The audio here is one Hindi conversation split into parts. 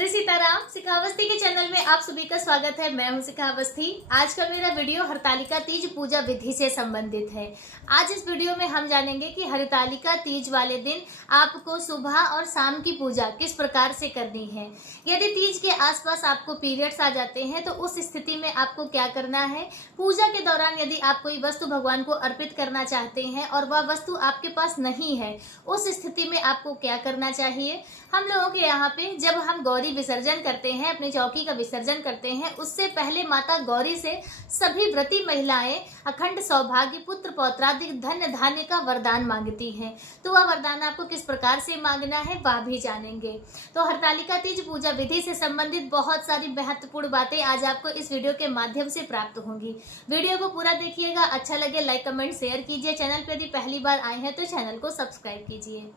श्री सीताराम। शिखावस्थी के चैनल में आप सभी का स्वागत है। मैं हूं शिखावस्थी। आज का मेरा वीडियो हरतालिका तीज पूजा विधि से संबंधित है। आज इस वीडियो में हम जानेंगे कि हरतालिका तीज वाले दिन आपको सुबह और शाम की पूजा किस प्रकार से करनी है। यदि तीज के आसपास आपको पीरियड्स आ जाते हैं तो उस स्थिति में आपको क्या करना है। पूजा के दौरान यदि आप कोई वस्तु भगवान को अर्पित करना चाहते हैं और वह वस्तु आपके पास नहीं है, उस स्थिति में आपको क्या करना चाहिए। हम लोगों के यहाँ पे जब हम गौरी विसर्जन करते हैं, अपनी चौकी का विसर्जन करते हैं, उससे पहले माता गौरी से सभी व्रती महिलाएं अखंड सौभाग्य, पुत्र पौत्रादि, धन्य धान्य का वरदान मांगती हैं। तो वह वरदान आपको किस प्रकार से मांगना है वह भी जानेंगे। तो हरतालिका तीज पूजा विधि से संबंधित बहुत सारी महत्वपूर्ण बातें आज आपको इस वीडियो के माध्यम से प्राप्त होंगी। वीडियो को पूरा देखिएगा। अच्छा लगे लाइक कमेंट शेयर कीजिए। चैनल पर यदि पहली बार आए हैं तो चैनल को सब्सक्राइब कीजिए।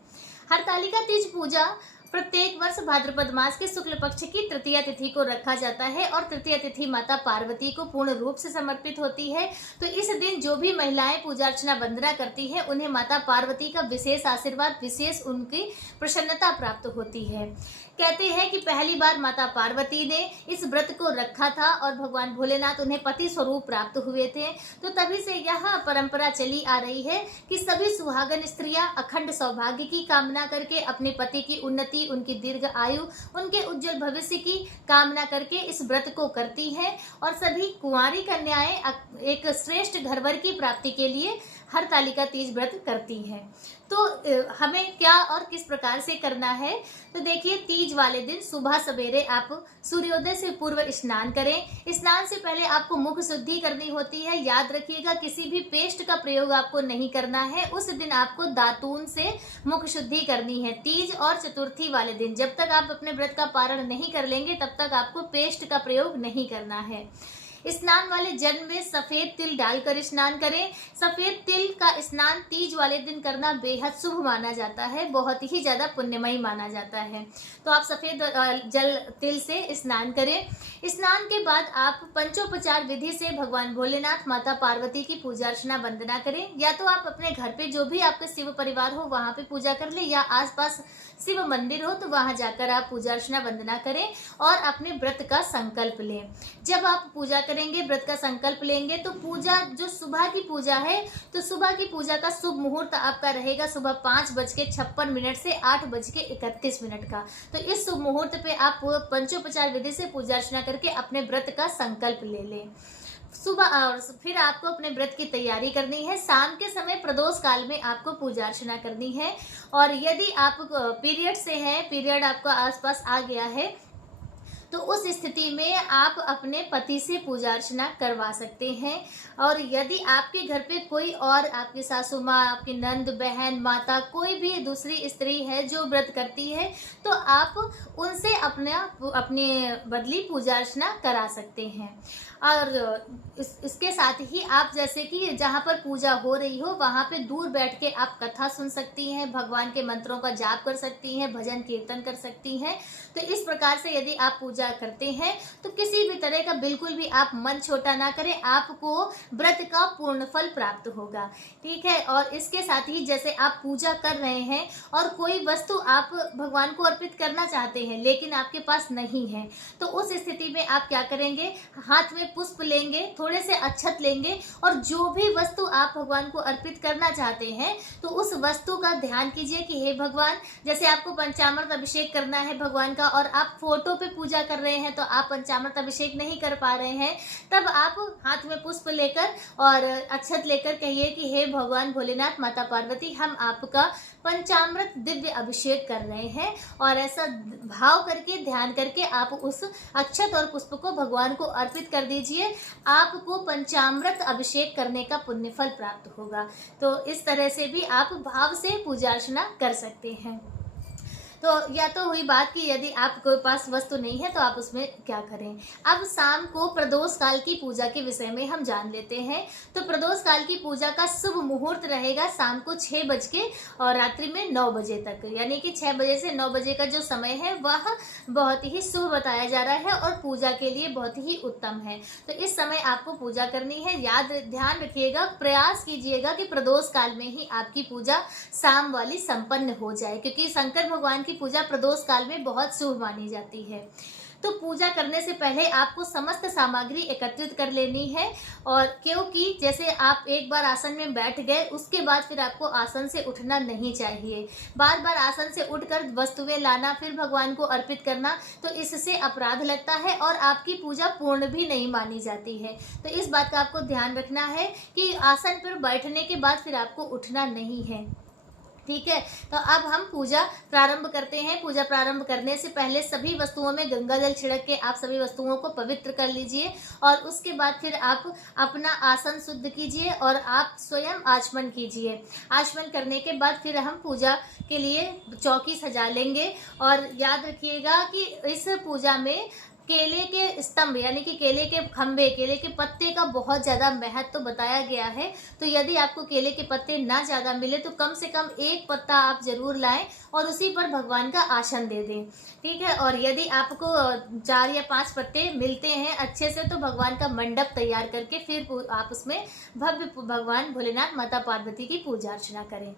हरतालिका तीज पूजा प्रत्येक वर्ष भाद्रपद मास के शुक्ल पक्ष की तृतीया तिथि को रखा जाता है और तृतीया तिथि माता पार्वती को पूर्ण रूप से समर्पित होती है। तो इस दिन जो भी महिलाएं पूजा अर्चना वंदना करती है उन्हें माता पार्वती का विशेष आशीर्वाद, विशेष उनकी प्रसन्नता प्राप्त होती है। कहते हैं कि पहली बार माता पार्वती ने इस व्रत को रखा था और भगवान भोलेनाथ उन्हें पति स्वरूप प्राप्त हुए थे। तो तभी से यह परंपरा चली आ रही है कि सभी सुहागन स्त्रियां अखंड सौभाग्य की कामना करके, अपने पति की उन्नति, उनकी दीर्घ आयु, उनके उज्जवल भविष्य की कामना करके इस व्रत को करती है। और सभी कुंवारी कन्याएं एक श्रेष्ठ घरवर की प्राप्ति के लिए हरतालिका तीज व्रत करती हैं। तो हमें क्या और किस प्रकार से करना है, तो देखिए, तीज वाले दिन सुबह सवेरे आप सूर्योदय से पूर्व स्नान करें। स्नान से पहले आपको मुख शुद्धि करनी होती है। याद रखिएगा, किसी भी पेस्ट का प्रयोग आपको नहीं करना है। उस दिन आपको दातून से मुख शुद्धि करनी है। तीज और चतुर्थी वाले दिन जब तक आप अपने व्रत का पारण नहीं कर लेंगे तब तक आपको पेस्ट का प्रयोग नहीं करना है। स्नान वाले जल में सफेद तिल डालकर स्नान करें। सफेद तिल का स्नान तीज वाले दिन करना बेहद शुभ माना जाता है, बहुत ही ज्यादा पुण्यमयी माना जाता है। तो आप सफेद जल तिल से स्नान करें। स्नान के बाद आप पंचोपचार विधि से भगवान भोलेनाथ, माता पार्वती की पूजा अर्चना वंदना करें। या तो आप अपने घर पे जो भी आपके शिव परिवार हो वहां पे पूजा कर ले, या आसपास शिव मंदिर हो तो वहां जाकर आप पूजा अर्चना वंदना करें और अपने व्रत का संकल्प लें। जब आप पूजा करेंगे, व्रत का संकल्प लेंगे, तो पूजा जो सुबह की पूजा है, तो सुबह की पूजा का शुभ मुहूर्त आपका रहेगा सुबह 5:56 से 8:31 का। तो इस शुभ मुहूर्त पे आप पंचोपचार विधि से पूजा अर्चना करके अपने व्रत का संकल्प ले लें। सुबह और फिर आपको अपने व्रत की तैयारी करनी है। शाम के समय प्रदोष काल में आपको पूजा अर्चना करनी है। और यदि आप पीरियड से हैं, पीरियड आपको आसपास आ गया है, तो उस स्थिति में आप अपने पति से पूजा अर्चना करवा सकते हैं। और यदि आपके घर पे कोई और, आपकी सासू माँ, आपकी नंद, बहन, माता, कोई भी दूसरी स्त्री है जो व्रत करती है, तो आप उनसे अपने बदली पूजा अर्चना करा सकते हैं। और इसके साथ ही आप जैसे कि जहाँ पर पूजा हो रही हो वहाँ पे दूर बैठ के आप कथा सुन सकती हैं, भगवान के मंत्रों का जाप कर सकती हैं, भजन कीर्तन कर सकती हैं। तो इस प्रकार से यदि आप पूजा करते हैं तो किसी भी तरह का बिल्कुल भी आप मन छोटा ना करें, आपको व्रत का पूर्ण फल प्राप्त होगा। ठीक है। और इसके साथ ही जैसे आप पूजा कर रहे हैं और कोई वस्तु आप भगवान को अर्पित करना चाहते हैं लेकिन आपके पास नहीं है, तो उस स्थिति में आप क्या करेंगे, हाथ में पुष्प लेंगे, थोड़े से अक्षत लेंगे और जो भी वस्तु आप भगवान को अर्पित करना चाहते हैं तो उस वस्तु का ध्यान कीजिए कि हे भगवान, जैसे आपको पंचामृत अभिषेक करना है भगवान का और आप फोटो पे पूजा कर रहे हैं तो आप पंचामृत अभिषेक नहीं कर पा रहे हैं, तब आप हाथ में पुष्प लेकर और अक्षत लेकर कहिए कि हे भगवान भोलेनाथ, माता पार्वती, हम आपका पंचामृत दिव्य अभिषेक कर रहे हैं। और ऐसा भाव करके, ध्यान करके आप उस अक्षत और पुष्प को भगवान को अर्पित कर दीजिए। आपको पंचामृत अभिषेक करने का पुण्य फल प्राप्त होगा। तो इस तरह से भी आप भाव से पूजा अर्चना कर सकते हैं। तो या तो हुई बात कि यदि आपके पास वस्तु नहीं है तो आप उसमें क्या करें। अब शाम को प्रदोष काल की पूजा के विषय में हम जान लेते हैं। तो प्रदोष काल की पूजा का शुभ मुहूर्त रहेगा शाम को 6 बज के और रात्रि में 9 बजे तक, यानी कि 6 बजे से 9 बजे का जो समय है वह बहुत ही शुभ बताया जा रहा है और पूजा के लिए बहुत ही उत्तम है। तो इस समय आपको पूजा करनी है। ध्यान रखिएगा, प्रयास कीजिएगा कि प्रदोष काल में ही आपकी पूजा शाम वाली संपन्न हो जाए, क्योंकि शंकर भगवान की पूजा प्रदोष काल में बहुत शुभ मानी जाती है। तो पूजा करने से पहले आपको समस्त सामग्री एकत्रित कर लेनी है, और क्योंकि जैसे आप एक बार आसन में बैठ गए उसके बाद फिर आपको आसन से उठना नहीं चाहिए। बार बार आसन से उठकर वस्तुएं लाना फिर भगवान को अर्पित करना, तो इससे अपराध लगता है और आपकी पूजा पूर्ण भी नहीं मानी जाती है। तो इस बात का आपको ध्यान रखना है कि आसन पर बैठने के बाद फिर आपको उठना नहीं है। ठीक है, तो अब हम पूजा प्रारंभ करते हैं। पूजा प्रारंभ करने से पहले सभी वस्तुओं में गंगा जल छिड़क के आप सभी वस्तुओं को पवित्र कर लीजिए, और उसके बाद फिर आप अपना आसन शुद्ध कीजिए और आप स्वयं आचमन कीजिए। आचमन करने के बाद फिर हम पूजा के लिए चौकी सजा लेंगे। और याद रखिएगा कि इस पूजा में केले के स्तंभ यानी कि केले के खंभे, केले के पत्ते का बहुत ज़्यादा महत्व तो बताया गया है। तो यदि आपको केले के पत्ते ना ज़्यादा मिले तो कम से कम एक पत्ता आप जरूर लाएं और उसी पर भगवान का आसन दे दें। ठीक है, और यदि आपको 4 या 5 पत्ते मिलते हैं अच्छे से तो भगवान का मंडप तैयार करके फिर आप उसमें भव्य भगवान भोलेनाथ माता पार्वती की पूजा अर्चना करें।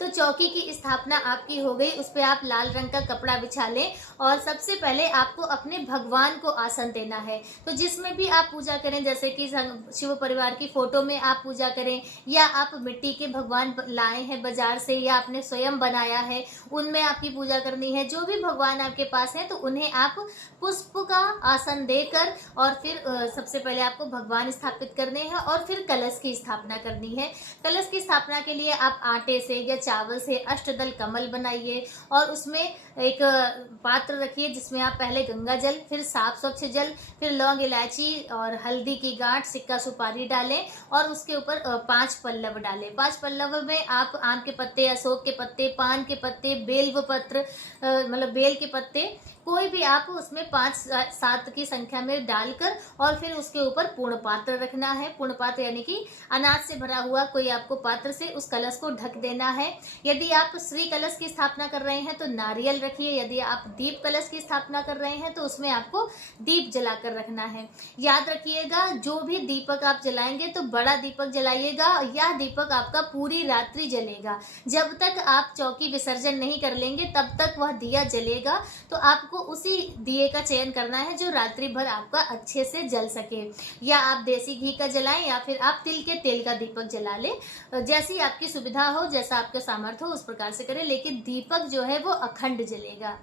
तो चौकी की स्थापना आपकी हो गई, उस पर आप लाल रंग का कपड़ा बिछा लें और सबसे पहले आपको अपने भगवान को आसन देना है। तो जिसमें भी आप पूजा करें, जैसे कि शिव परिवार की फोटो में आप पूजा करें या आप मिट्टी के भगवान लाए हैं बाजार से या आपने स्वयं बनाया है, उनमें आपकी पूजा करनी है। जो भी भगवान आपके पास हैं तो उन्हें आप पुष्प का आसन देकर और फिर सबसे पहले आपको भगवान स्थापित करने हैं और फिर कलश की स्थापना करनी है। कलश की स्थापना के लिए आप आटे से या चावल से अष्टदल कमल बनाइए और उसमें एक पात्र रखिए जिसमें आप पहले गंगा जल, फिर साफ स्वच्छ जल, फिर लौंग, इलायची और हल्दी की गांठ, सिक्का सुपारी डालें और उसके ऊपर 5 पल्लव डालें। 5 पल्लव में आप आम के पत्ते, अशोक के पत्ते, पान के पत्ते, बेल व पत्र मतलब बेल के पत्ते, कोई भी आप उसमें 5-7 की संख्या में डालकर और फिर उसके ऊपर पूर्ण पात्र रखना है। पूर्ण पात्र यानी कि अनाज से भरा हुआ कोई आपको पात्र से उस कलश को ढक देना है। यदि आप श्री कलश की स्थापना कर रहे हैं तो नारियल रखिए। यदि आप दीप कलश की स्थापना कर रहे हैं तो उसमें आपको दीप जलाकर रखना है। याद रखिएगा, जो भी दीपक आप जलाएंगे तो बड़ा दीपक जलाइएगा। यह दीपक आपका पूरी रात्रि जलेगा। जब तक आप चौकी विसर्जन नहीं कर लेंगे तब तक वह दिया जलेगा। तो आपको उसी दिए का चयन करना है जो रात्रि भर आपका अच्छे से जल सके। या आप देसी घी का जलाएं या फिर आप तिल के तेल का दीपक जला लें। जैसी आपकी सुविधा हो, जैसा आपका सामर्थ्य हो उस प्रकार से करें, लेकिन दीपक जो है वो अखंड जलेगा।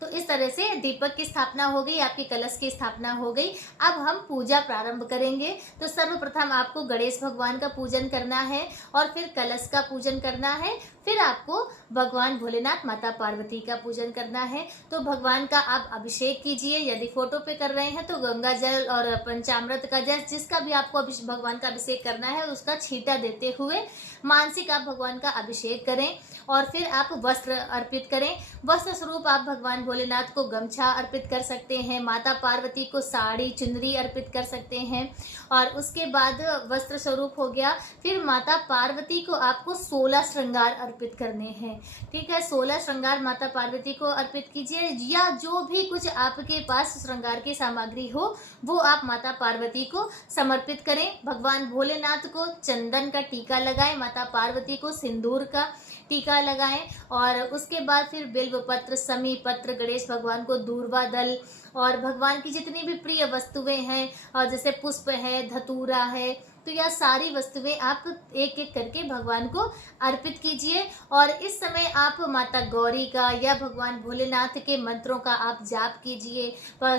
तो इस तरह से दीपक की स्थापना हो गई, आपकी कलश की स्थापना हो गई। अब हम पूजा प्रारंभ करेंगे। तो सर्वप्रथम आपको गणेश भगवान का पूजन करना है और फिर कलश का पूजन करना है, फिर आपको भगवान भोलेनाथ माता पार्वती का पूजन करना है। तो भगवान का आप अभिषेक कीजिए। यदि फोटो पे कर रहे हैं तो गंगा जल और पंचामृत का जल, जिसका भी आपको भगवान का अभिषेक करना है उसका छींटा देते हुए मानसिक आप भगवान का अभिषेक करें और फिर आप वस्त्र अर्पित करें। वस्त्र स्वरूप आप भगवान भोलेनाथ को गमछा अर्पित कर सकते हैं, माता पार्वती को साड़ी चुनरी अर्पित कर सकते हैं। और उसके बाद वस्त्र स्वरूप हो गया, फिर माता पार्वती को आपको 16 श्रृंगार अर्पित करने हैं। ठीक है, 16 श्रृंगार माता पार्वती को अर्पित कीजिए, या जो भी कुछ आपके पास श्रृंगार की सामग्री हो वो आप माता पार्वती को समर्पित करें। भगवान भोलेनाथ को चंदन का टीका लगाएं, माता पार्वती को सिंदूर का टीका लगाएं और उसके बाद फिर बिल्व पत्र, समी पत्र, गणेश भगवान को दूर्वा दल और भगवान की जितनी भी प्रिय वस्तुएं हैं और जैसे पुष्प है, धतूरा है, तो यह सारी वस्तुएं आप एक एक करके भगवान को अर्पित कीजिए। और इस समय आप माता गौरी का या भगवान भोलेनाथ के मंत्रों का आप जाप कीजिए,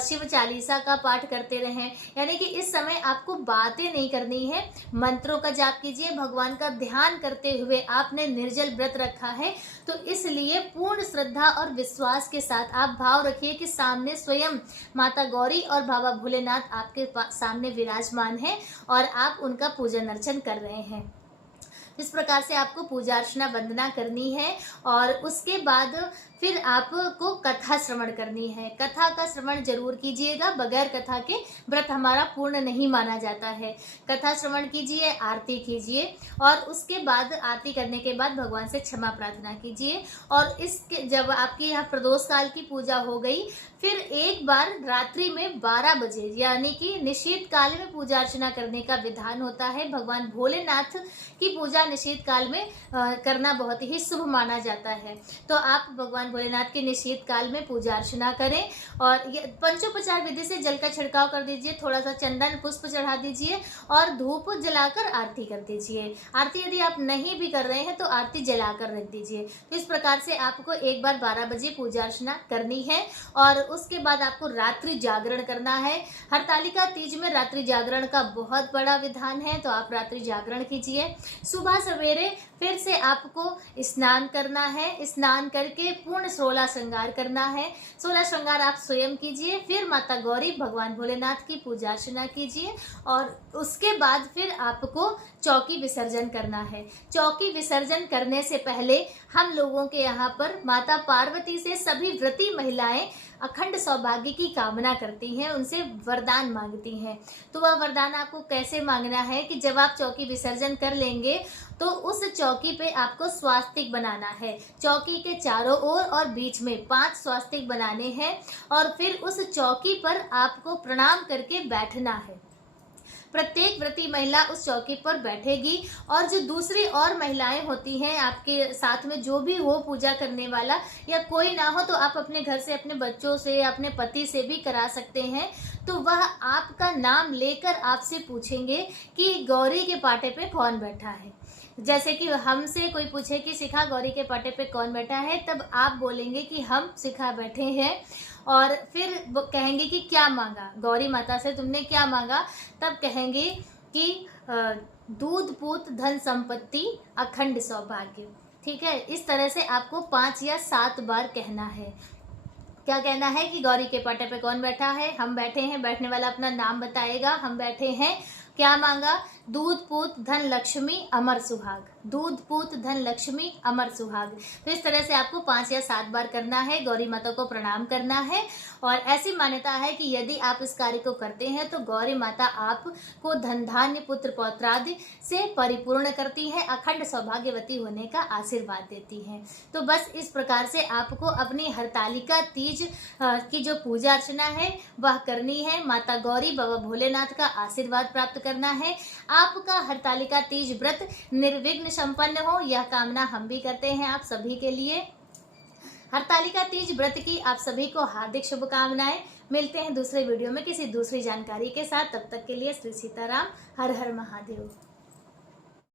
शिव चालीसा का पाठ करते रहें। यानी कि इस समय आपको बातें नहीं करनी है, मंत्रों का जाप कीजिए। भगवान का ध्यान करते हुए आपने निर्जल व्रत रखा है तो इसलिए पूर्ण श्रद्धा और विश्वास के साथ आप भाव रखिए कि सामने स्वयं माता गौरी और बाबा भोलेनाथ आपके सामने विराजमान है और आप उनका पूजन अर्चन कर रहे हैं। इस प्रकार से आपको पूजा अर्चना वंदना करनी है और उसके बाद फिर आपको कथा श्रवण करनी है। कथा का श्रवण जरूर कीजिएगा, बगैर कथा के व्रत हमारा पूर्ण नहीं माना जाता है। कथा श्रवण कीजिए, आरती कीजिए और उसके बाद आरती करने के बाद भगवान से क्षमा प्रार्थना कीजिए। और इसके जब आपकी यहाँ प्रदोष काल की पूजा हो गई, फिर एक बार रात्रि में 12 बजे यानी कि निशीत काल में पूजा अर्चना करने का विधान होता है। भगवान भोलेनाथ की पूजा निषेध काल में करना बहुत ही शुभ माना जाता है। तो आप भगवान भोलेनाथ के निषेध काल में पूजा अर्चना करें और ये पंचोपचार विधि से जल का छिड़काव कर दीजिए, थोड़ा सा चंदन पुष्प चढ़ा दीजिए और धूप जलाकर आरती कर दीजिए। आरती यदि आप नहीं भी कर रहे हैं तो आरती जलाकर रख दीजिए। तो इस प्रकार से आपको एक बार 12 बजे पूजा अर्चना करनी है और उसके बाद आपको रात्रि जागरण करना है। हरतालिका तीज में रात्रि जागरण का बहुत बड़ा विधान है, तो आप रात्रि जागरण कीजिए। सुबह सवेरे फिर से आपको स्नान करना है, स्नान करके पूर्ण 16 श्रृंगार करना है। 16 श्रृंगार आप स्वयं कीजिए, फिर माता गौरी भगवान भोलेनाथ की पूजा अर्चना कीजिए और उसके बाद फिर आपको चौकी विसर्जन करना है। चौकी विसर्जन करने से पहले हम लोगों के यहाँ पर माता पार्वती से सभी व्रती महिलाएं अखंड सौभाग्य की कामना करती हैं, उनसे वरदान मांगती हैं। तो वह वरदान आपको कैसे मांगना है कि जब आप चौकी विसर्जन कर लेंगे तो उस चौकी पे आपको स्वास्तिक बनाना है। चौकी के चारों ओर और बीच में 5 स्वास्तिक बनाने हैं और फिर उस चौकी पर आपको प्रणाम करके बैठना है। प्रत्येक व्रती महिला उस चौकी पर बैठेगी और जो दूसरी और महिलाएं होती हैं आपके साथ में, जो भी हो पूजा करने वाला या कोई ना हो तो आप अपने घर से अपने बच्चों से अपने पति से भी करा सकते हैं। तो वह आपका नाम लेकर आपसे पूछेंगे कि गौरी के पाटे पे कौन बैठा है। जैसे कि हमसे कोई पूछे कि शिखा गौरी के पाटे पे कौन बैठा है, तब आप बोलेंगे कि हम शिखा बैठे हैं और फिर कहेंगे कि क्या मांगा गौरी माता से, तुमने क्या मांगा। तब कहेंगे कि दूध पूत धन संपत्ति अखंड सौभाग्य। ठीक है, इस तरह से आपको 5 या 7 बार कहना है। क्या कहना है कि गौरी के पाटे पे कौन बैठा है, हम बैठे हैं, बैठने वाला अपना नाम बताएगा, हम बैठे हैं, क्या मांगा, दूध पूत धन लक्ष्मी अमर सुहाग, दूध पूत धन लक्ष्मी अमर सुहाग। तो इस तरह से आपको 5 या 7 बार करना है, गौरी माता को प्रणाम करना है। और ऐसी मान्यता है कि यदि आप इस कार्य को करते हैं तो गौरी माता आपको धन धान्य पुत्र पौत्रादि से परिपूर्ण करती है, अखंड सौभाग्यवती होने का आशीर्वाद देती हैं। तो बस इस प्रकार से आपको अपनी हरतालिका तीज की जो पूजा अर्चना है वह करनी है। माता गौरी बाबा भोलेनाथ का आशीर्वाद प्राप्त करना है। आपका हरतालिका तीज व्रत निर्विघ्न संपन्न हो, यह कामना हम भी करते हैं आप सभी के लिए। हरतालिका तीज व्रत की आप सभी को हार्दिक शुभकामनाएं। मिलते हैं दूसरे वीडियो में किसी दूसरी जानकारी के साथ। तब तक के लिए श्री सीताराम, हर हर महादेव।